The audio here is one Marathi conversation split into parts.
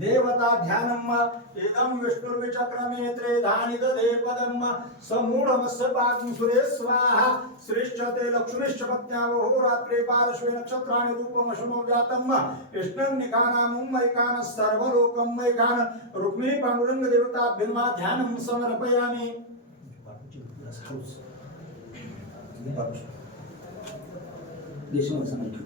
देवता ध्यानम् इदं विष्णुर्विचक्रमे त्रेधानि दधे पदम् समूढमस्य पाकं सुरे स्वाहा श्रेष्ठते लक्ष्मीश्च पत्न्यावहो रात्रे पार्श्वे नक्षत्राणि रूपमशुनो व्यातम् कृष्णं निकानामुम्मैकान सर्वलोकं मैकान रुक्मिणी पांडुरंग देवताभ्यर्मा ध्यानं समर्पयामि। देशमध्ये सांगितलं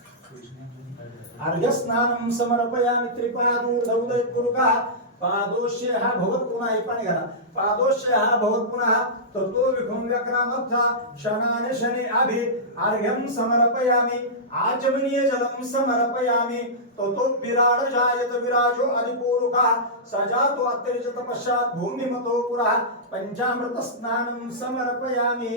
अर्घ्यस्नानं समर्पयामि त्रिपादूर्धौदयकुरुकः पादोश्य हा भवत पुन्हा हे पाणी घाला पादोश्य हा भवत पुन्हा ततो विखुं व्यक्रामथा शनाने शने अभि अर्घ्यं समर्पयामि। आचमनीय जलं समर्पयामि। ततो विराड जायत विराजो अधिपूरुका। सजातो अत्यरिचत पश्चात् भूमिमतो पुरः। पञ्चामृत स्नानं समर्पयामि।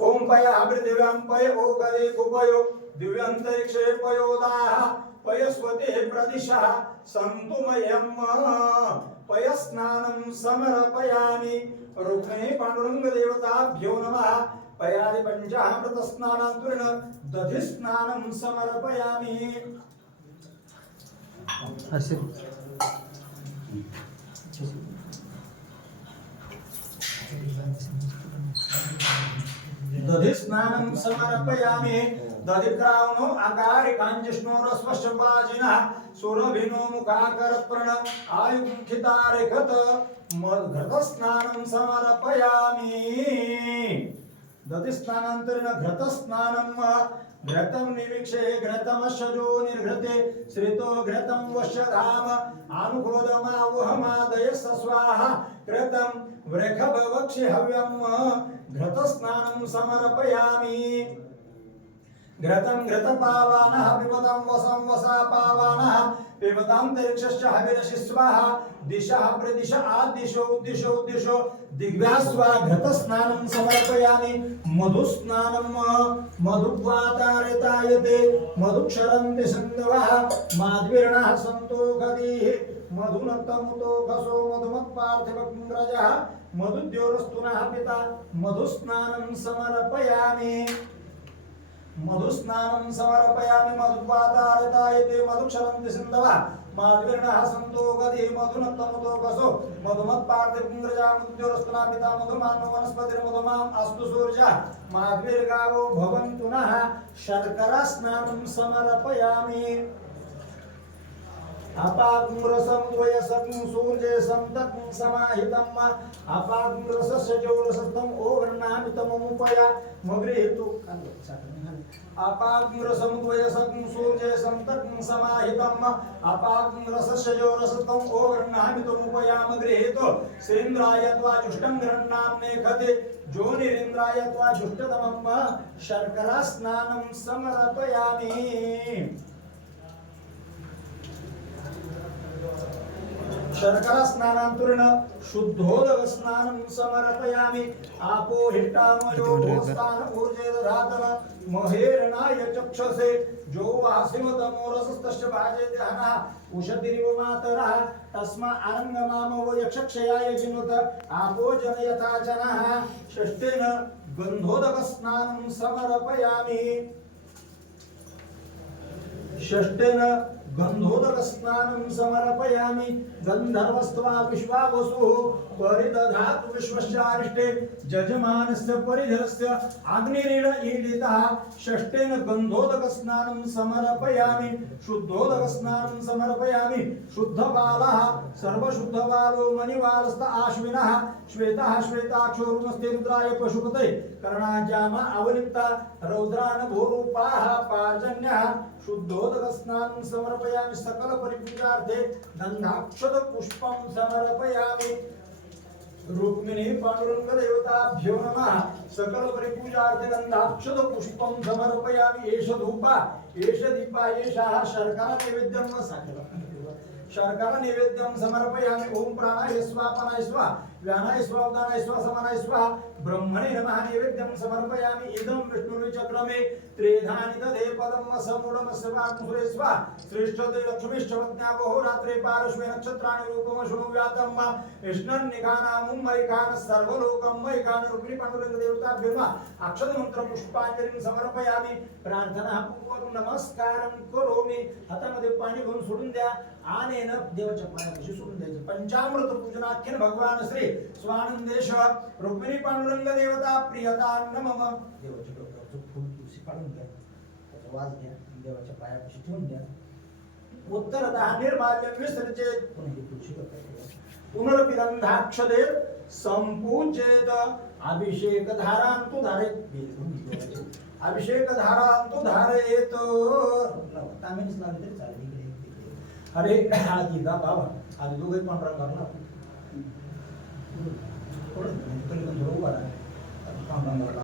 ओम पय अभिर्दिव्यं पय ओकरे कुपयो दिव्यन्तरिक्षे पयोदाः पयस्वते प्रदिशः सन्तुमयम् पयस्नानं समर्पयामि। रुक्मिणी पाण्डुरङ्गदेवताभ्यो नमः। पयादि पञ्चामृतस्नानान्तुर्न दधिस्नानं समर्पयामि। स्नानं समर्पयामि। दधिद्रावणो अकारिकाञ्जिष्णोरस्वशपाजिनः सुरभिनो मुखाकरप्रण आयुङ्खितारिखत। घृतस्नानं समर्पयामि। दधिस्नानान्तरेण घृतस्नानं घृतं निरीक्षे घृतमशजो निर्घृते। श्रितो घृतं वश्यधाम आनुकोदमावहमादय स्वाहा। कृतं वृखभवक्षि हव्यं घृतस्नानं समर्पयामि घृतं घृतपावानः पिबतं वसं वसा पावानः पिबतान्तरिक्षश्च हविरसि स्वाहा दिशः प्रदिश आदिशो दिशो दिशो दिग्भ्यास्वा घृतस्नानं समर्पयामि मधुस्नानं मधुग्वातारितायते मधुक्षरन्ति सन्दवः माध्वीर्णः सन्तो गदीः मधुनक्तमुतो घसो मधुमत्पार्थिवग्रजः मधुद्योरस्तुनः पिता मधुस्नानं समर्पयामि मधुस्नानं समर्पयामि मधुपातारितायते मधुक्षरन्ति सिन्धवः। माद्विर्णः सन्तो गदि मधुनक्तमुतो कसो मधुमत्पार्थिवग्रजा पिता मधुमानो वनस्पतिर्मधुमाम् अस्तु सूर्यः। माद्विर्गावो भवन्तु नः। शर्करास्नानं समर्पयामि। अपाग्रसं द्वयसं सूर्यसं समाहितं वा। अपाग्रसस्य जौरसस्तम् ओवर्णामि तममुपय मगृहीतु अपाग्रसं द्वयसं सूर्यसं तत् समाहितम् अपाग्रसस्य जौरसस्तम् ओवर्णामि तमुपयाम गृहीतु श्रीन्द्राय त्वा जुष्टं गृह्णाम्ने खते जोनिरिन्द्राय त्वा जुष्टतमं शर्करा स्नानं समर्पयामि। शर्करा स्नानान्तरेण शुद्धोदक स्नानं समर्पयामि। आपो हिट्टामयो भोस्तान ऊर्जे दधातन महेरणाय चक्षसे। जो वासिमतमोरसस्तस्य भाजे दहनः उषतिरिव मातरः तस्मा अरङ्गमामो यक्षक्षयाय जिनुत आपो जनयथा जनः। षष्ठेन गन्धोदक स्नानं समर्पयामि। षष्ठेन गन्धोदक स्नानं समर्पयामि। गन्धर्वस्त्वा विश्वावसुः परिदधातु विश्वस्यारिष्टे जजमानस्य परिधरस्य अग्निरेण ईडितः। षष्ठेन गन्धोदकस्नानं समर्पयामि। शुद्धोदक स्नानं समर्पयामि। शुद्धबालः सर्वशुद्धबालो मणिवालस्त आश्विनः। श्वेतः श्वेताक्षोरुमस्ते रुद्राय पशुपते कर्णाजामा अवलिप्ता रौद्रान भूरूपाः पार्जन्यः शुद्धोदक स्नानं समर्प समर्पयामि सकल परिपूजार्थे गंधाक्षत पुष्पं समर्पयामि। रुक्मिणी पांडुरंग देवताभ्यो नमः। सकल परिपूजार्थे गंधाक्षत पुष्पं समर्पयामि। एष धूपा एष दीपा एषः शर्करा नैवेद्यं साकेला शर्करा नैवेद्यं समर्पयामि। ओम प्राणाय स्वाहा। स्वाहा व्यानाय स्वाहा ब्रह्मणे नमः नैवेद्यं समर्पयामि। इदं विष्णुचक्रमे त्रेधानि दधे पदं समूढं स्वात्मसुरे स्वाहा श्रेष्ठते लक्ष्मीश्चवज्ञापो रात्रे पार्श्वे नक्षत्राणि रूपम शृणु व्यातं वा। विष्णन् निघानामुं सर्वलोकं मयिकान् रुक्मिणी पांडुरंग देवताभ्यो समर्पयामि। प्रार्थना पूर्वं नमस्कारं करोमि। हातामध्ये पाणी घेऊन सोडून द्या आनेन देवाच्या पायापाशी सोडून द्यायचं पंचामृत पूजनाख्यन भगवान श्री स्वानंदेश रुक्मिणी पांडुरंग देवता प्रियता नमः। देवाच्या डोक्यावरचं फुल तुळशी काढून घ्या त्याचा वास घ्या देवाच्या पायापाशी ठेवून द्या. उत्तरतः निर्माल्यं विसर्जेत पुन्हा ही तुळशी डोक्यावर पुनरपिरंधाक्षदे संपूजेत। अभिषेक धारांतु। धारेत अभिषेक धारांतु धारेत। तामिळच लागली तरी चालेल अरे बाबा. आज दोघे पण ところでね、鳥のドローバだ、